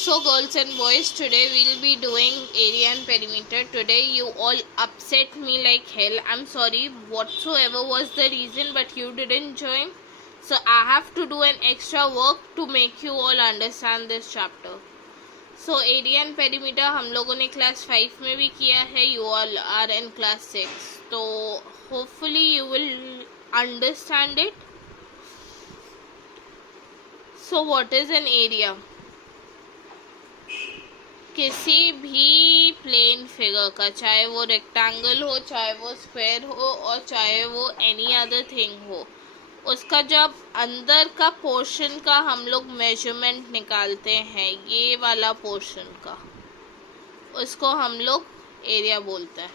So girls and boys, today we'll be doing area and perimeter. Today you all upset me like hell. I'm sorry whatsoever was the reason, but you didn't join. So I have to do an extra work to make you all understand this chapter. So area and perimeter हम लोगों ने class 5 में भी किया है. You all are in class 6. So hopefully you will understand it. So what is an area? किसी भी plane figure का, चाहे वो रेक्टेंगल हो, चाहे वो स्क्वायर हो, और चाहे वो एनी अदर थिंग हो, उसका जब अंदर का पोर्शन का हम लोग मेजरमेंट निकालते हैं, ये वाला पोर्शन का, उसको हम लोग एरिया बोलते हैं.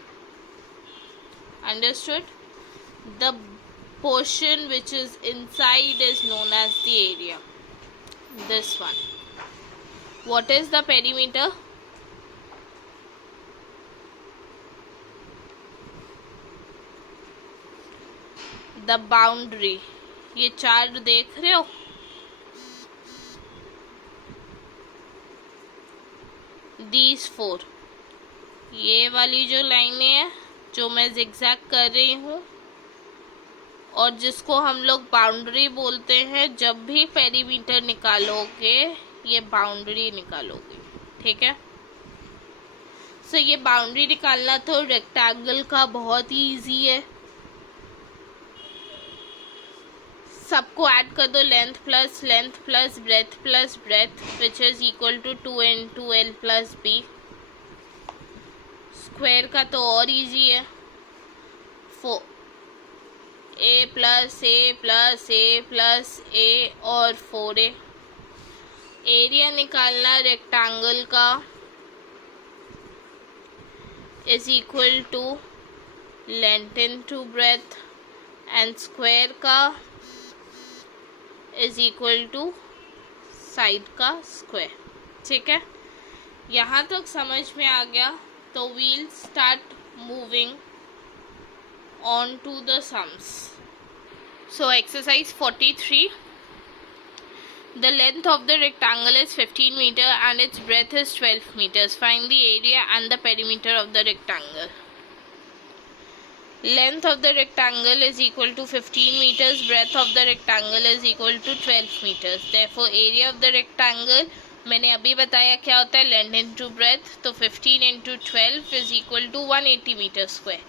Understood? The portion which is inside is known as the area. This one. What is the perimeter? The boundary. ये चार्ट देख रहे हो? These four. ये वाली जो लाइनें हैं जो मैं zigzag कर रही हूँ और जिसको हम लोग बाउंड्री बोलते हैं, जब भी पेरीमीटर निकालोगे ये बाउंड्री निकालोगे. ठीक है? सो ये बाउंड्री निकालना तो रेक्टेंगल का बहुत ही इजी है. सबको ऐड कर दो. Length plus breadth which is equal to 2n2l plus b. Square का तो और इजी है. a प्लस a और 4a. एरिया निकालना रेक्टेंगल का is equal to length into breadth, and square का इज इक्वल टू साइड का स्क्वायर. ठीक है? यहाँ तक समझ में आ गया. तो we'll start moving on to the sums. So exercise 43. The length of the rectangle is 15 meter and its breadth is 12 meters. Find the area and the perimeter of the rectangle. Length of the rectangle is equal to 15 meters. Breadth of the rectangle is equal to 12 meters. Therefore, area of the rectangle, मैंने अभी बताया क्या होता है, length into breadth. तो 15 into 12 is equal to 180 meter square.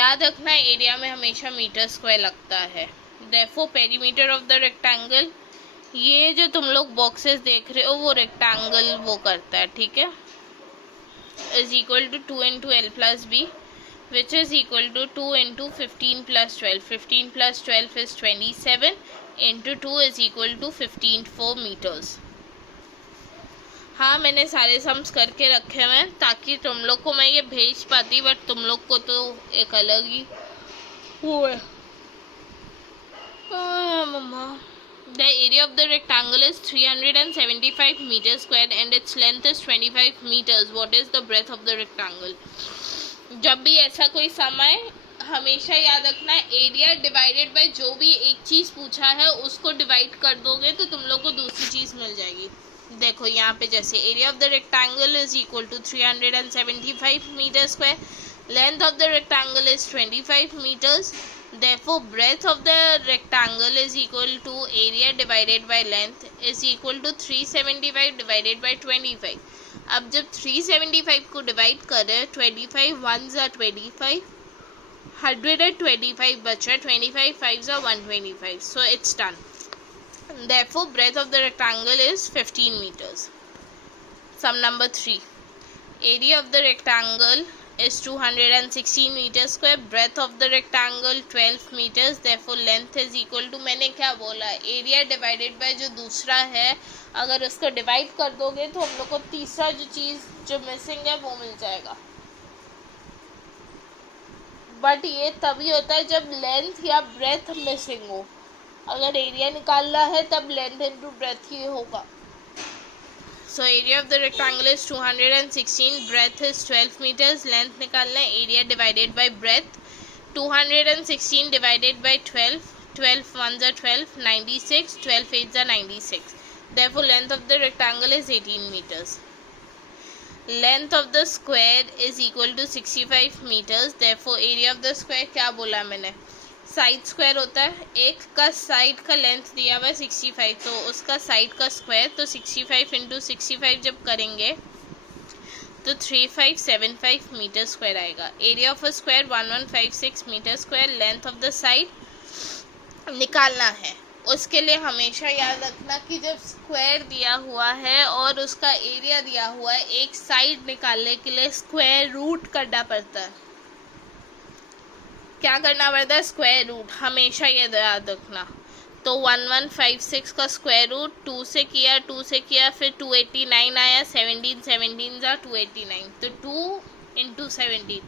याद रखना area में हमेशा मीटर स्क्वायर लगता है. Therefore, perimeter of the rectangle, ये जो तुम लोग बॉक्सेस देख रहे हो वो रेक्टेंगल वो करता है. ठीक है? Is equal to 2 into l plus b which is equal to 2 into 15 plus 12. 15 plus 12 is 27 into 2 is equal to 4 meters. हाँ, मैंने सारे सम्स करके रखे हुए हैं ताकि तुम लोग को मैं ये भेज पाती, बट तुम लोग को तो एक अलग ही वो है. मम्मा. The area of the rectangle is 375 meters squared and its length is 25 meters. What is the breadth of the rectangle? जब भी ऐसा कोई सम आए हमेशा याद रखना एरिया डिवाइडेड बाय जो भी एक चीज़ पूछा है उसको डिवाइड कर दोगे तो तुम लोग को दूसरी चीज़ मिल जाएगी. देखो यहाँ पे जैसे area of the rectangle is equal to 375 meter square. Length of the rectangle is 25 meters. Therefore, breadth of the rectangle is equal to area divided by length is equal to 375 divided by 25. अब जब 375 को divide कर रहे हैं, 25 1s are 25, 125 बचा, 25 5s are 125. So it's done. Therefore, breadth of the rectangle is 15 meters. Sum number 3. Area of the rectangle is 216 meters square. Breadth of the rectangle 12 meters. Therefore, length is equal to, मैंने क्या बोला, area divided by जो दूसरा है, अगर उसको divide कर दोगे तो हम लोग को तीसरा जो चीज़ जो मिसिंग है वो मिल जाएगा. बट ये तभी होता है जब लेंथ या ब्रेथ मिसिंग हो. अगर एरिया निकालना है तब लेंथ इनटू ब्रेथ ही होगा. So area of the rectangle is 216, breadth is 12 meters. Length निकालना है, area divided by breadth. 216 divided by 12, 12 1s are 12, 96, 12 8s are 96. Therefore length of the rectangle is 18 meters. Length of the square is equal to 65 meters. Therefore area of the square क्या बोला मैंने, side square होता है, एक का side का length दिया हुआ है 65, तो उसका साइड का स्क्वायर, तो 65 इंटू 65 जब करेंगे तो 3575 मीटर स्क्वायर आएगा. Area of a square 1156 meter square. Length of the side निकालना है. उसके लिए हमेशा याद रखना कि जब स्क्वायर दिया हुआ है और उसका एरिया दिया हुआ है, एक साइड निकालने के लिए स्क्वायर रूट करना पड़ता है. क्या करना पड़ता है? Square root. हमेशा ये याद रखना. तो 1156 का स्क्वायर रूट 2 से किया, 2 से किया, फिर 289 आया, 17 जा 289, तो 2 इंटू 17,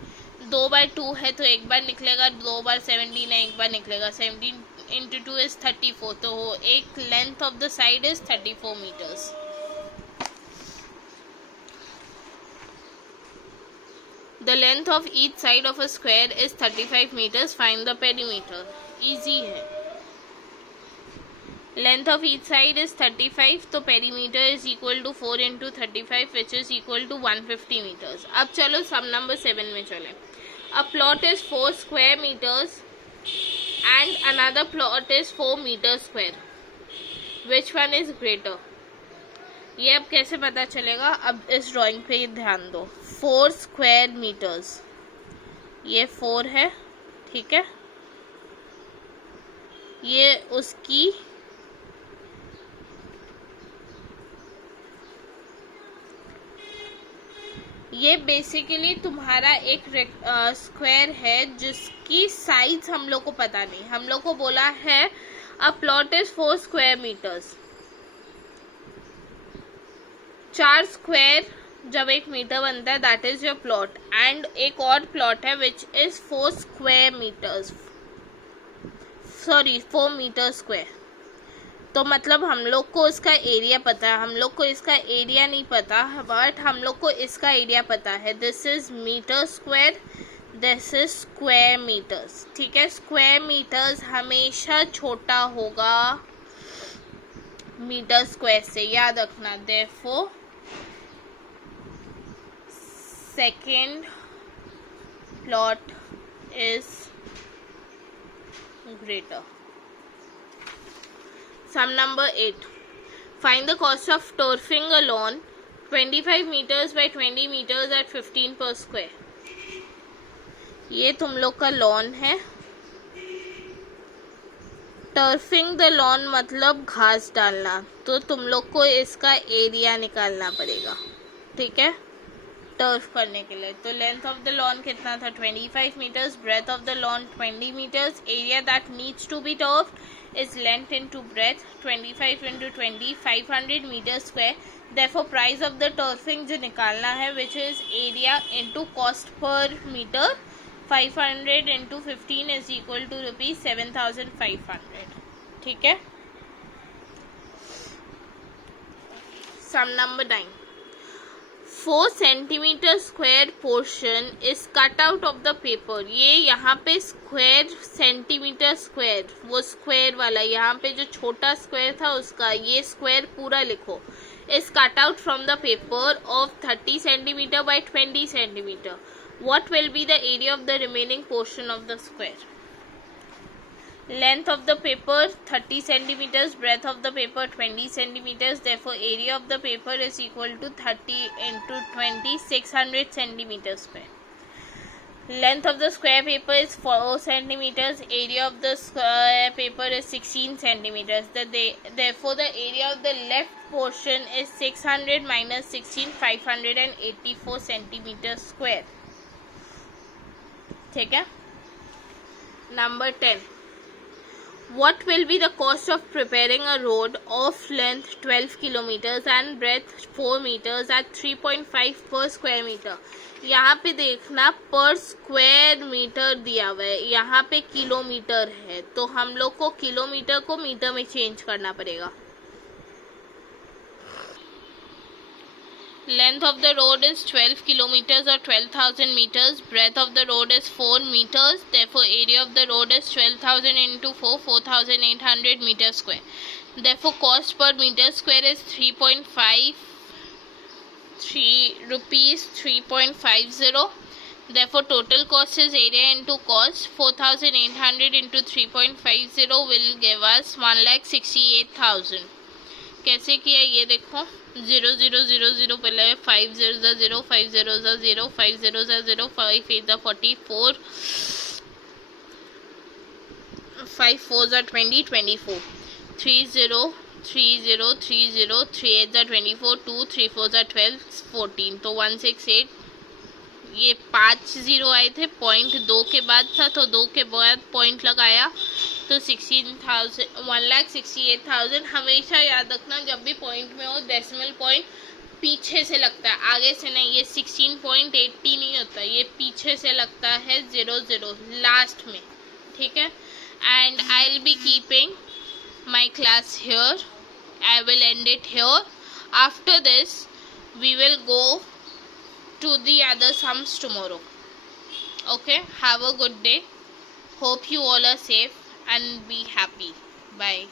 2 बार 2 है तो एक बार निकलेगा, 2 बार 17 है एक बार निकलेगा, 17 इंटू 2 इज 34, तो एक length of the side is 34 meters. The length of each side of a square is 35 meters. Find the perimeter. Easy है. Length of each side is 35, तो perimeter is equal to 4 into 35, which is equal to 150 meters. अब चलो sum number 7 में चले. A plot is 4 square meters and another plot is 4 meters square. Which one is greater? ये अब कैसे पता चलेगा? अब इस ड्राइंग पे ध्यान दो. 4 स्क्वायर मीटर्स, ये 4 है, ठीक है, ये उसकी ये बेसिकली तुम्हारा एक स्क्वायर है जिसकी साइज हम लोग को पता नहीं. हम लोग को बोला है a plot is 4 square meters. 4 square जब एक मीटर बनता है, that is your plot. And एक और प्लॉट है which is 4 square meters, sorry 4 meter square. तो मतलब हम लोग को इसका एरिया पता है, हम लोग को इसका एरिया नहीं पता, बट हम लोग को इसका एरिया पता है. This is meter square, this is square meters. ठीक है, स्क्वायर मीटर्स हमेशा छोटा होगा मीटर स्क्वायर से, याद रखना. Therefore second plot is greater. Sum number 8. Find the cost of turfing a lawn 25 meters by 20 meters at 15 per square. ये तुम लोग का लॉन है. टर्फिंग द लॉन मतलब घास डालना, तो तुम लोग को इसका एरिया निकालना पड़ेगा. ठीक है, टर्फ करने के लिए. तो लेंथ ऑफ द लॉन कितना था? 25 metres. Breadth of the lawn 20 metres. Area that needs to be turfed is length into breadth. 25 into 20, 500 metre square. Therefore price of the turfing जो निकालना है, which is area into cost per metre. 500 into 15 is equal to ₹7,500. ठीक है. Sum number 9. 4 centimetre square portion is cut out of the paper. ये यहाँ पे square centimetre square, वो square वाला यहाँ पे जो छोटा स्क्वायर था उसका, ये स्क्वायर पूरा लिखो. Is cut out from the paper of 30 centimetre by 20 centimetre. What will be the area of the remaining portion of the square? Length of the paper 30 centimeters, breadth of the paper 20 centimeters. Therefore, area of the paper is equal to 30 into 20, 600 centimeters square. Length of the square paper is 4 centimeters. Area of the square paper is 16 centimeters. Therefore, the area of the left portion is 600 minus 16, 584 centimeters square. ठीक है. Number 10. What will be the cost of preparing a road of length 12 kilometers and breadth 4 meters at 3.5 per square meter? यहाँ पे देखना पर square metre दिया हुआ है, यहाँ पे किलोमीटर है, तो हम लोग को किलोमीटर को मीटर में चेंज करना पड़ेगा. Length of the road is 12 kilometers or 12,000 meters. Breadth of the road is 4 meters. Therefore, area of the road is 12,000 into 4, 4,800 meters square. Therefore cost per meter square is 3.53 rupees 3.50. Therefore total cost is area into cost. 4800 into 3.50 will give us 1,68,000. कैसे किया ये देखो, 0 0 0 0 पहले 5 0 0 5 0 0 5 0 0 5 8 44 5 4 20 24 3 0 3 0 3 0 3 8 24 2 3 4 12 14 तो 168. ये 5 0 आए थे, point 2 के बाद था तो 2 के बाद पॉइंट लगाया तो 16,000 1,68,000. हमेशा याद रखना जब भी पॉइंट में हो डेसिमल पॉइंट पीछे से लगता है, आगे से नहीं. ये 16.80 नहीं होता, ये पीछे से लगता है 0 0 लास्ट में. ठीक है. And I will be keeping my class here. I will end it here. After this we will go to the other sums tomorrow. Okay, have a good day. Hope you all are safe and be happy. Bye.